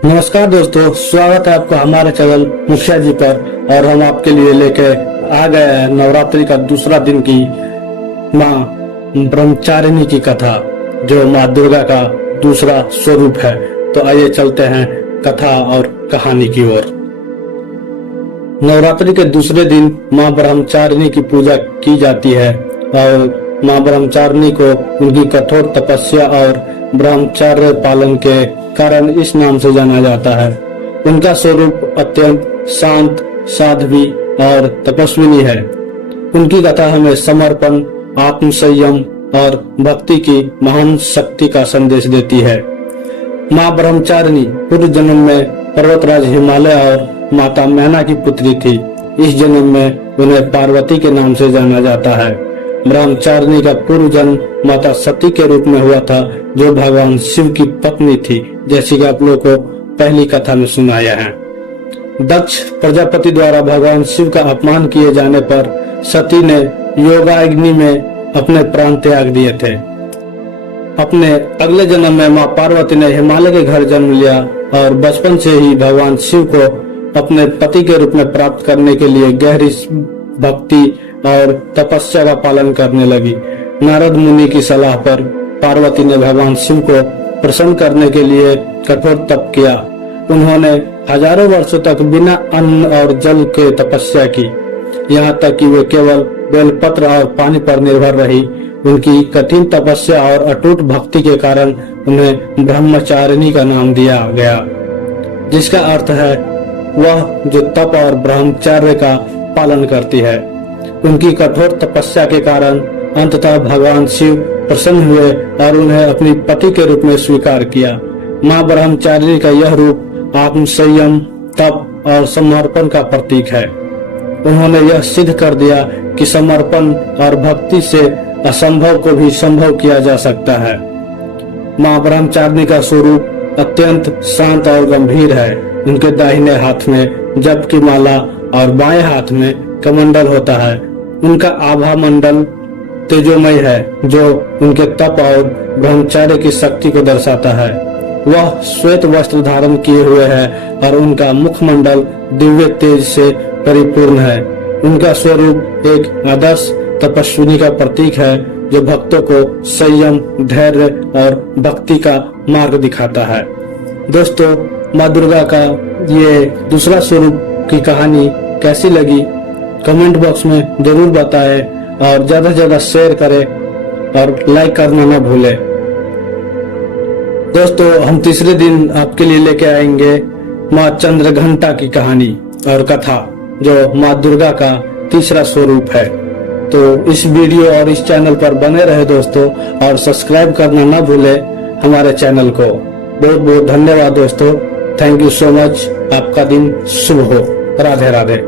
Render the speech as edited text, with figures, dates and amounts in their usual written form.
नमस्कार दोस्तों, स्वागत है आपका हमारे चैनल मुखिया जी पर। और हम आपके लिए लेके आ गए हैं नवरात्रि का दूसरा दिन की माँ ब्रह्मचारिणी की कथा, जो माँ दुर्गा का दूसरा स्वरूप है। तो आइए चलते हैं कथा और कहानी की ओर। नवरात्रि के दूसरे दिन माँ ब्रह्मचारिणी की पूजा की जाती है और माँ ब्रह्मचारिणी को उनकी कठोर तपस्या और ब्रह्मचर्य पालन के कारण इस नाम से जाना जाता है। उनका स्वरूप अत्यंत शांत, साध्वी और तपस्विनी है। उनकी कथा हमें समर्पण, आत्मसंयम और भक्ति की महान शक्ति का संदेश देती है। माँ ब्रह्मचारिणी पूर्व जन्म में पर्वतराज हिमालय और माता मैना की पुत्री थी। इस जन्म में उन्हें पार्वती के नाम से जाना जाता है। ब्रह्मचारिणी का पूर्व जन्म माता सती के रूप में हुआ था, जो भगवान शिव की पत्नी थी, जैसी कि आप लोगों को पहली कथा में सुनाया है। दक्ष प्रजापति द्वारा भगवान शिव का अपमान किए जाने पर सती ने योगाग्नि में अपने प्राण त्याग दिए थे। अपने अगले जन्म में माँ पार्वती ने हिमालय के घर जन्म लिया और बचपन से ही भगवान शिव को अपने पति के रूप में प्राप्त करने के लिए गहरी भक्ति और तपस्या का पालन करने लगी। नारद मुनि की सलाह पर पार्वती ने भगवान शिव को प्रसन्न करने के लिए कठोर तप किया। उन्होंने हजारों वर्षों तक बिना अन्न और जल के तपस्या की, यहाँ तक कि वे केवल बेलपत्र और पानी पर निर्भर रही। उनकी कठिन तपस्या और अटूट भक्ति के कारण उन्हें ब्रह्मचारिणी का नाम दिया गया, जिसका अर्थ है वह जो तप और ब्रह्मचर्य का पालन करती है। उनकी कठोर तपस्या के कारण अंततः भगवान शिव प्रसन्न हुए और उन्हें अपनी पति के रूप में स्वीकार किया। माँ ब्रह्मचारिणी का यह रूप आत्मसंयम, तप और समर्पण का प्रतीक है। उन्होंने यह सिद्ध कर दिया कि समर्पण और भक्ति से असंभव को भी संभव किया जा सकता है। माँ ब्रह्मचारिणी का स्वरूप अत्यंत शांत और गंभीर है। उनके दाहिने हाथ में जप की माला और बाएं हाथ में कमंडल होता है। उनका आभा मंडल तेजोमय है, जो उनके तप और ब्रह्मचर्य की शक्ति को दर्शाता है। वह श्वेत वस्त्र धारण किए हुए है और उनका मुखमंडल दिव्य तेज से परिपूर्ण है। उनका स्वरूप एक आदर्श तपस्विनी का प्रतीक है, जो भक्तों को संयम, धैर्य और भक्ति का मार्ग दिखाता है। दोस्तों, माँ दुर्गा का ये दूसरा स्वरूप की कहानी कैसी लगी कमेंट बॉक्स में जरूर बताएं और ज्यादा से ज्यादा शेयर करें और लाइक करना ना भूलें। दोस्तों, हम तीसरे दिन आपके लिए लेके आएंगे माँ चंद्रघंटा की कहानी और कथा, जो माँ दुर्गा का तीसरा स्वरूप है। तो इस वीडियो और इस चैनल पर बने रहे दोस्तों, और सब्सक्राइब करना ना भूले हमारे चैनल को। बहुत बहुत धन्यवाद दोस्तों। Thank you so much. आपका दिन शुभ हो। राधे राधे।